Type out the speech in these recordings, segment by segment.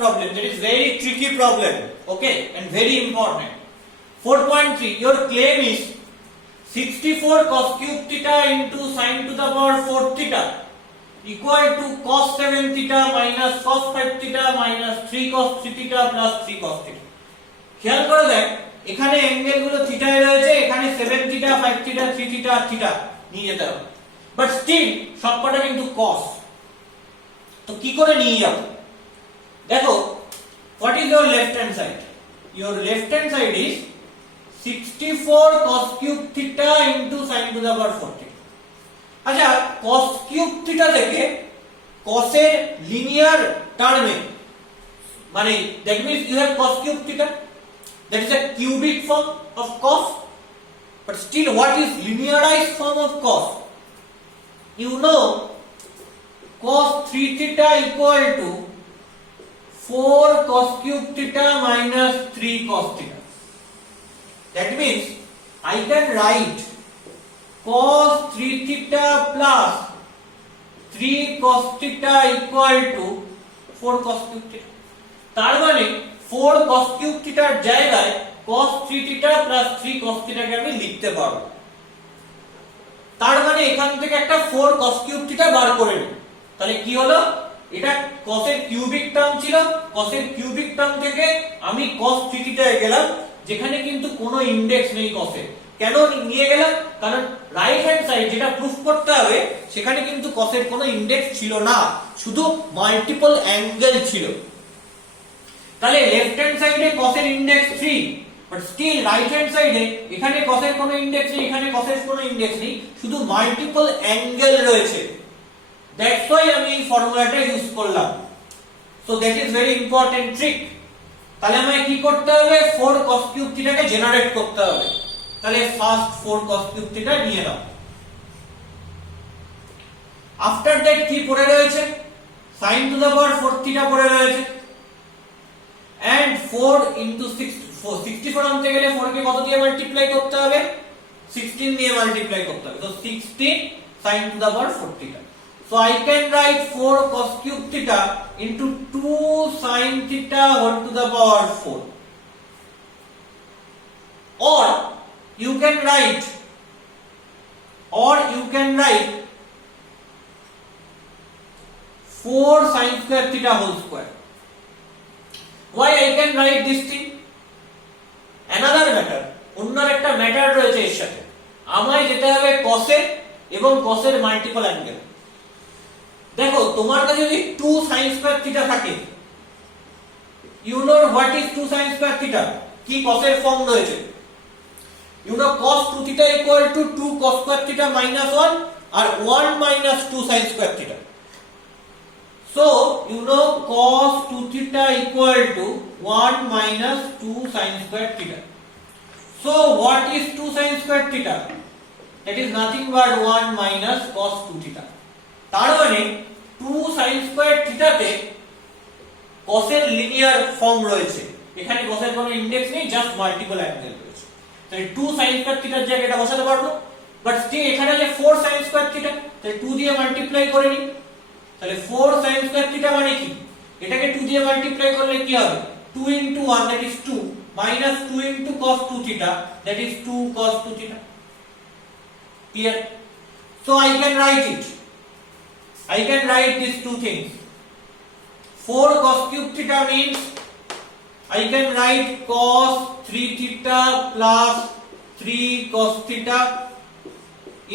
problem, that is very tricky problem, okay, and very important. 4.3, your claim is 64 cos cube theta into sin to the power 4 theta equal to cos 7 theta minus cos 5 theta minus 3 cos 3 theta plus 3 cos theta. খেয়াল করে দেখ, এখানে angle গুলো থিটায় রয়েছে, এখানে 7 theta 5 theta 3 theta আর theta নিয়ে যেতে হবে, বাট স্টিল সবকটা কিন্তু cos। তো কি করে নিয়ে যাব? দেখো, what is your left hand side? Your left hand side is 64 cos cube theta into sin to the power 4 theta। আচ্ছা, cos cube theta থেকে cos এর লিনিয়ার টার্মে, মানে that means you have cos cube theta, that is a cubic form of cos, but still what is linearized form of cos? You know cos 3 theta equal to 4 cos cube theta minus 3 cos theta. That means I can write cos 3 theta plus 3 cos theta equal to 4 cos cube theta. তার মানে 4 cos cube theta এর জায়গায় cos 3 theta plus 3 cos theta কে আমি লিখতে পারবো। তার মানে এখান থেকে একটা 4 cos cube theta বার করে নিই। তাহলে কি হলো? এটা cos এর কিউবিক টার্ম ছিল, cos এর কিউবিক টার্ম থেকে আমি cos 3 theta এ গেলাম, যেখানে কিন্তু কোনো ইনডেক্স নেই cos এর। কেন নিয়ে গেলাম? কারণ রাইট হ্যান্ড সাইড যেটা প্রুফ করতে হবে, সেখানে কিন্তু cos এর কোনো ইনডেক্স ছিল না, শুধু মাল্টিপল অ্যাঙ্গেল ছিল। তাহলে লেফট হ্যান্ড সাইডে cos এর index 3, but still right hand সাইডে এখানে cos এর কোনো ইনডেক্স নেই, এখানে cos এর কোনো ইনডেক্স নেই, শুধু মাল্টিপল অ্যাঙ্গেল রয়েছে। দ্যাটস ওয়াই আমি এই ফর্মুলাটা ইউজ করলাম। So that is very important trick. তাহলে আমায় কি করতে হবে? 4 cos cube theta কে জেনারেট করতে হবে। তাহলে ফার্স্ট 4 cos cube theta নিয়ে নাও। আফটার দ্যাট কি পড়ে রয়েছে? sin to the power 4 theta পড়ে রয়েছে, and 4 into 64 আনতে গেলে 4 কে কত দিয়ে মাল্টিপ্লাই করতে হবে? 16 দিয়ে মাল্টিপ্লাই করতে হবে। তো 16 sin to the power 4 theta. So I can write 4 cos cube theta into 2 sin theta whole to the power 4. Or you can write 4 sin square theta whole square. Why I can write this thing? Another matter, অন্য একটা matter রয়েছে এর সাথে। আমায় যেতে হবে cos এর এবং cos এর মাল্টিপল অ্যাঙ্গেল। দেখো, তোমার কাছে যদি 2 sin square theta থাকে, you know what is 2 sin square theta? কি cos এর ফর্ম রয়েছে? You know cos 2 theta equal to 2 cos square theta minus 1 আর 1 minus 2 sin square theta. So you know cos 2 theta equal to 1 minus 2 sin square theta. So what is 2 sin square theta? That is nothing but 1 minus cos 2 theta. তার মানে 2 sin square theta তে cos এর linear form রয়েছে, এখানে cos এর কোনো index নেই, just multiple angle রয়েছে। তাহলে 2 sin square theta এর জায়গায় এটা বসাতে পারবো, বাট স্টিল এখানে যে 4 sin square theta, তাহলে 2 দিয়ে মাল্টিপ্লাই করে নিই। তাহলে 4 sin square theta মানে কি? এটাকে 2 দিয়ে মাল্টিপ্লাই করলে কি হবে? 2 into 1 that is 2 minus 2 into cos 2 theta that is 2 cos 2 theta. Clear? So I can write it. I can write these two things. 4 cos cube theta means I can write cos 3 theta plus 3 cos theta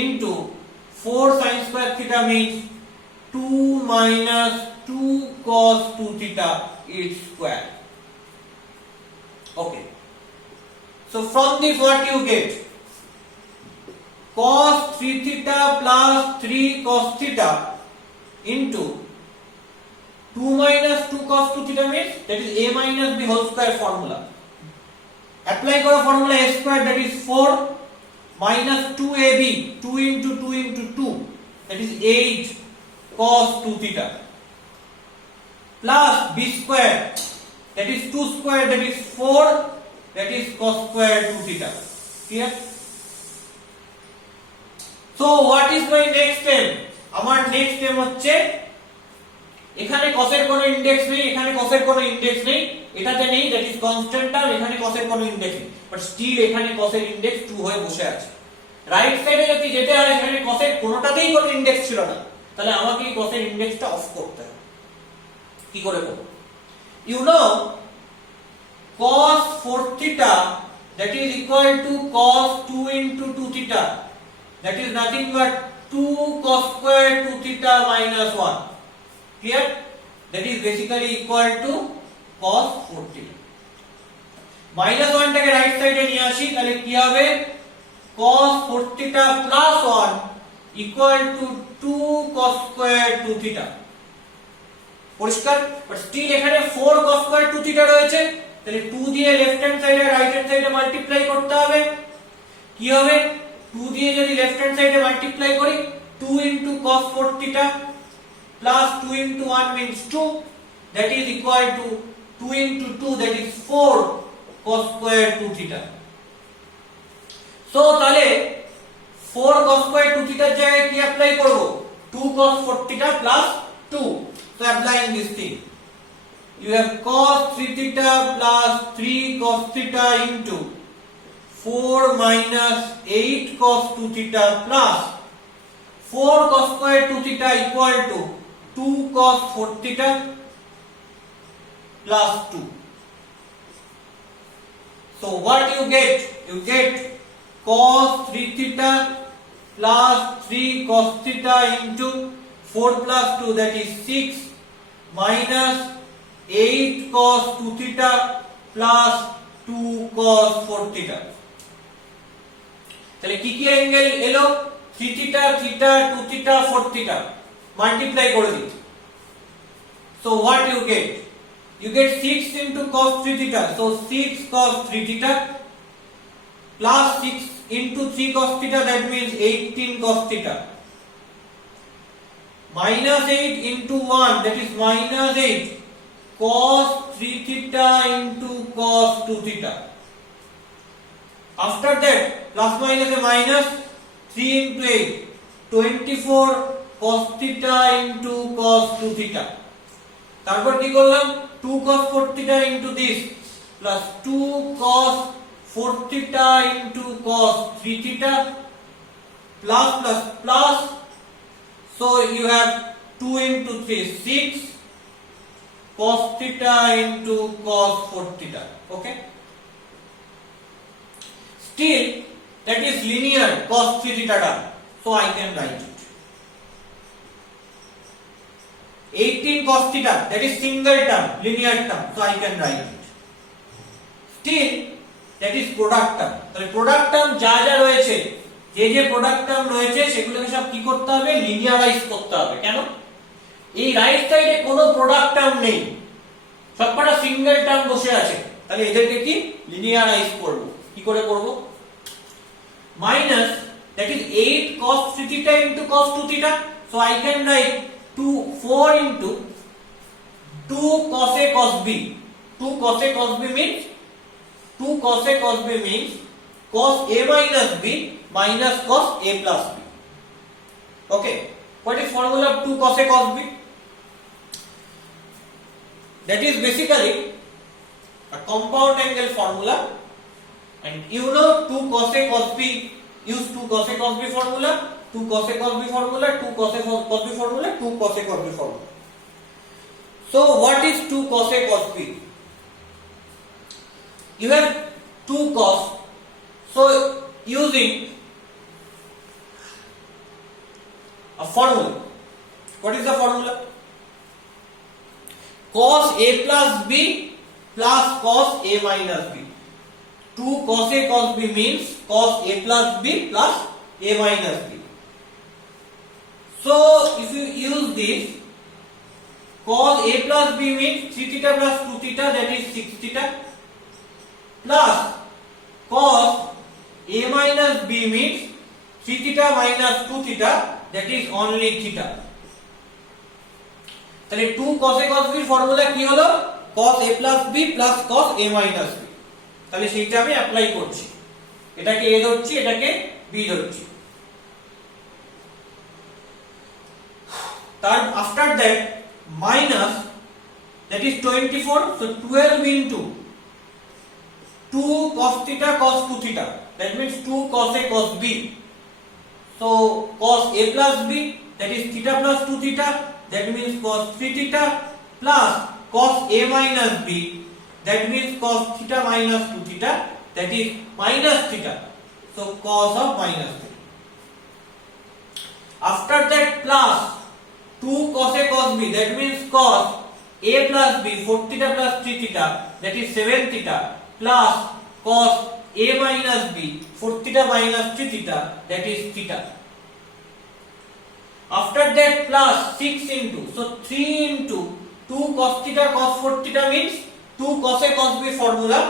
into 4 sin square theta means 2 minus 2 cos 2 theta its square. Okay. So from this what you get? Cos 3 theta plus 3 cos theta into 2 minus 2 cos 2 theta means that is a minus b whole square formula. Apply kora formula a square, that is 4 minus 2ab, 2 into 2 that is 8 cos 2 theta plus b square, that is 2 square, that is 4, that is cos square 2 theta. Clear? So what is my next step? আমার next step হচ্ছে এখানে cos এর কোনো index নেই, এখানে cos এর কোনো index নেই, এটাতে নেই, দ্যাট ইজ কনস্ট্যান্ট টার্ম, এখানে cos এর কোনো ইনডেক্স নেই, বাট স্টিল এখানে cos এর ইনডেক্স 2 হয়ে বসে আছে। রাইট সাইডে যদি যেতে হয় এখানে cos এর কোনোটাতেই কোনো ইনডেক্স ছিল না, তাহলে আমাকে এই cos এর ইনডেক্সটা অফ করতে হবে। কি করে করব? You know cos 4 theta that is equal to cos 2 into 2 theta, that is nothing but 2 cos square 2 theta minus 1. Clear? That is basically equal to cos 4 theta. minus 1 টাকে রাইট সাইডে নিয়ে আসি, তাহলে কি হবে? cos 4 theta plus 1 equal to 2 cos square 2 theta. পরিষ্কার? But still এখানে 4 cos square 2 theta রয়েছে, তাহলে 2 দিয়ে লেফট হ্যান্ড সাইডে রাইট হ্যান্ড সাইডে মাল্টিপ্লাই করতে হবে। কি হবে? 2 দিয়ে যদি লেফট হ্যান্ড সাইডে মাল্টিপ্লাই করি, 2 into cos 4 theta plus 2 into 1 means 2, that is equal to 2 into 2, that is 4 cos square 2 theta. So তাহলে 4 cos square 2 theta এর জায়গায় কি অ্যাপ্লাই করব? 2 cos 4 theta plus 2. So applying this thing, you have cos 3 theta plus 3 cos theta into 4 minus 8 cos 2 theta plus 4 cos square 2 theta equal to 2 cos 4 theta plus 2. So what you get? You get cos 3 theta plus 3 cos theta into 4 plus 2, that is 6 minus 8 cos 2 theta plus 2 cos 4 theta. তাহলে কি কি angle এলো? 3 theta, theta, 2 theta, 4 theta multiply করে দিই। So what you get? You get 6 into cos 3 theta, so 6 cos 3 theta plus 6 into 3 cos theta, that means 18 cos theta, minus 8 into 1, that is minus 8 cos 3 theta into cos 2 theta. After that, plus minus a minus, 3 into 8, 24 cos theta into cos 2 theta. তারপর কি করলাম? 2 cos 4 theta into this plus 2 cos 4 theta into cos 3 theta plus plus plus, so you have 2 into 3, 6 cos theta into cos 4 theta. Okay, still that is linear cos 3 theta term, so I can write it 18 cos theta, that is single term, linear term, so I can write it. Still that is product term, তাহলে product term যা যা রয়েছে, যে product term রয়েছে সেগুলোকে সব কি করতে হবে? লিনিয়ারাইজ করতে হবে। কেন? এই রাইট সাইডে কোনো product term নেই, সবকটা সিঙ্গেল টার্ম বসে আছে, তাহলে এদেরকে কি লিনিয়ারাইজ করব। কি করে করব? Minus, that is 8 cos 3 theta into cos 2 theta, so I can write 4 into 2 cos a cos b. 2 cos a cos b means 2 cos a cos b means cos a minus b minus cos a plus b. Okay, what is formula of 2 cos a cos b? That is basically a compound angle formula, and you know 2 cos a cos b, use 2 cos a cos b formula, 2 cos a cos b formula, 2 cos a cos b formula, 2 cos a cos b formula. So what is 2 cos a cos b? You have 2 cos, so using a formula, what is the formula? Cos a plus b plus cos a minus b. 2 cos a cos b means cos a plus b plus a minus b. So if you use this, cos a plus b means 3 theta plus 2 theta, that is 6 theta, plus cos a minus b means 3 theta minus 2 theta, that is only theta. তাহলে 2 cos a cos b এর formula কি হলো? cos a plus b plus cos a minus b. তাহলে সেইটা আমি apply করছি, এটাকে a ধরছি, এটাকে b ধরছি। তার after that minus, that is 24, so 12 into 2 cos theta cos 2 theta, that means 2 cos A cos B. So cos A plus B, that is theta plus 2 theta, that means cos 3 theta, plus cos A minus B, that means cos theta minus 2 theta, that is minus theta, so cos of minus theta. After that plus 2 cos A cos B, that means cos A plus B 4 theta plus 3 theta, that is 7 theta, plus cos A minus B 4 theta minus 3 theta, that is theta. After that plus 6 into, so 3 into 2 cos theta cos 4 theta means 2 cos A cos B formula,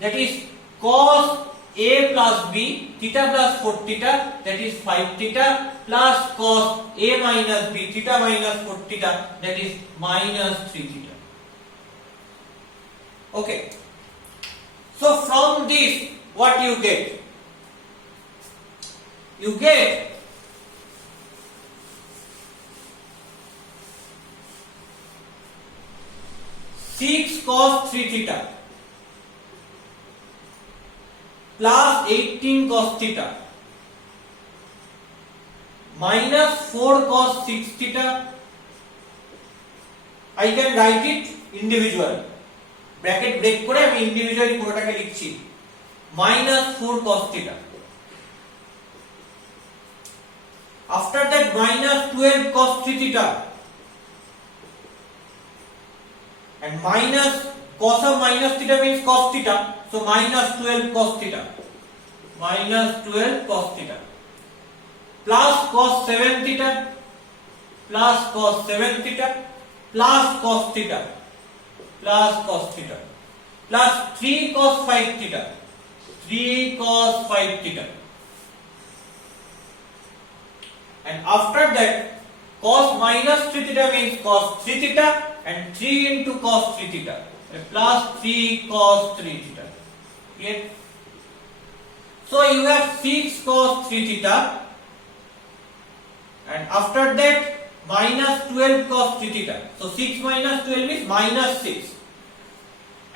that is cos A plus B theta plus 4 theta, that is 5 theta, plus cos A minus B theta minus 4 theta, that is minus 3 theta. Okay, so from this what you get? You get 6 cos 3 theta plus 18 cos theta minus 4 cos 6 theta. I can write it individually. Bracket break করে আমি individually পুরোটাকে লিখছি minus 4 cos theta. After that minus 12 cos 3 theta and minus cos of minus theta means cos theta, so minus 12 cos theta, minus 12 cos theta, plus cos 7 theta, plus cos 7 theta, plus cos theta, plus cos theta, plus 3 cos 5 theta, 3 cos 5 theta, and after that cos minus 3 theta means cos 3 theta and 3 into cos 3 theta plus 3 cos 3 theta. Clear? So you have 6 cos 3 theta and after that minus 12 cos 3 theta. So 6 minus 12 is minus 6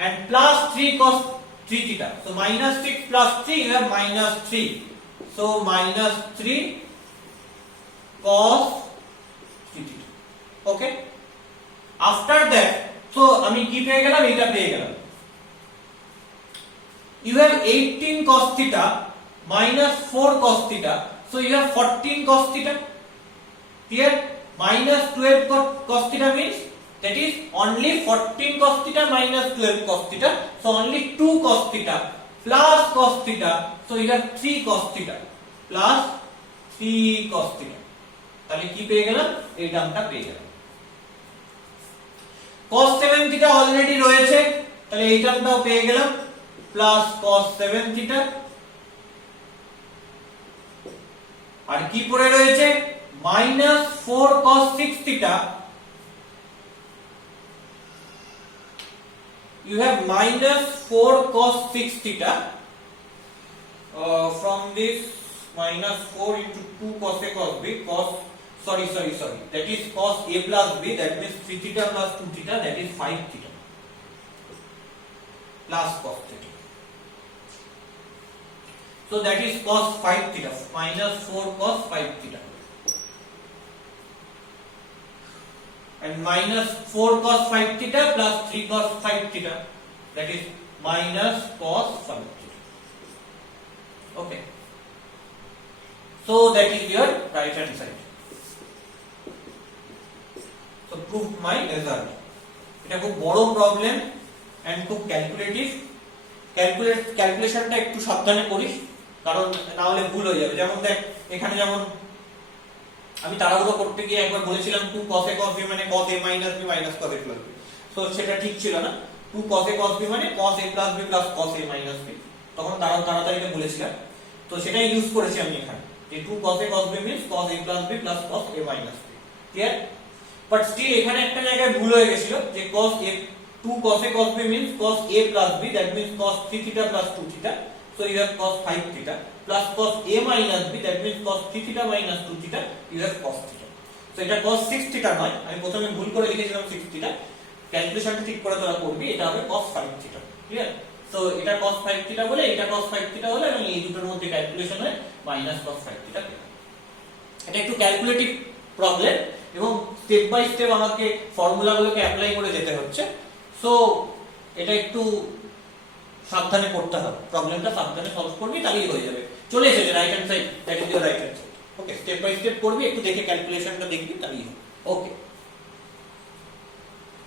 and plus 3 cos 3 theta. So minus 6 plus 3 you have minus 3. So minus 3 cos 3 theta. Okay? After that, so আমি কি পেয়ে গেলাম? এটা পেয়ে গেলাম। You have 18 cos theta minus 4 cos theta, so you have 14 cos theta. Here minus 12 cos theta means that is only 14 cos theta minus 12 cos theta, so only 2 cos theta plus cos theta, so you have 3 cos theta plus 3 cos theta. তাহলে কি পেয়ে গেলাম? এই টার্মটা পেয়ে গেলাম। cos 7 theta already রয়েছে, তাহলে এই টার্মটাও পেয়ে গেলাম প্লাস cos 7 theta, আর কি পড়ে রয়েছে minus 4 cos 6 theta. You have minus 4 cos 6 theta from this minus 4 into 2 cos A cos B, cos sorry that is cos A plus B, that means 3 theta plus 2 theta, that is 5 theta plus cos theta. So that is cos 5 theta minus 4 cos 5 theta and minus 4 cos 5 theta plus 3 cos 5 theta, that is minus cos 5 theta. Okay, so that is your right hand side. So proved my result. এটা খুব বড় problem and খুব ক্যালকুলেশনটা একটু সাবধানে করিস, কারণ না হলে ভুল হয়ে যাবে। যেমন দেখ এখানে যেমন আমি তাড়াহুড়ো করতে গিয়ে একবার বলেছিলাম 2 cos A cos B মানে cos A minus B minus cos A plus B, so সেটা ঠিক ছিল না। 2 cos A cos B মানে cos A plus B plus cos A minus B, তখন তাড়াতাড়ি বলেছিলাম, তো সেটাই ইউজ করেছি আমি এখানে, যে 2 cos A cos B means cos A plus B plus cos A minus B. Clear? But still এখানে একটা জায়গায় ভুল হয়ে গেছিল, যে cos A 2 cos A cos B means cos A plus B, that means cos 3 theta plus 2 theta, so you have cos 5 theta plus cos A minus B, that means cos 3 theta minus 2 theta, you have cos theta. তো এটা cos 6 theta নয়, আমি প্রথমে ভুল করে লিখেছিলাম 6 theta, ক্যালকুলেশনটা ঠিক করে তোরা করবি, এটা হবে cos 5 থিটা। ক্লিয়ার? তো এটা cos 5 থিটা বলে এটা cos 5 থিটা হলো এবং এই দুটোর মধ্যে ক্যালকুলেশন হয় মাইনাস cos 5 থিটা। এটা একটু ক্যালকুলেটিভ প্রবলেম এবং স্টেপ বাই স্টেপ আমাকে ফর্মুলাগুলোকে অ্যাপ্লাই করে যেতে হচ্ছে, সো এটা একটু সাবধানে করতে হবে, প্রবলেমটা সাবধানে সলভ করবি তাহলেই হয়ে যাবে। চলে এসেছে right hand side, that is your right hand side. Okay, step by step করবি, একটু দেখে ক্যালকুলেশনটা দেখবি তাহলেই হবে। ওকে।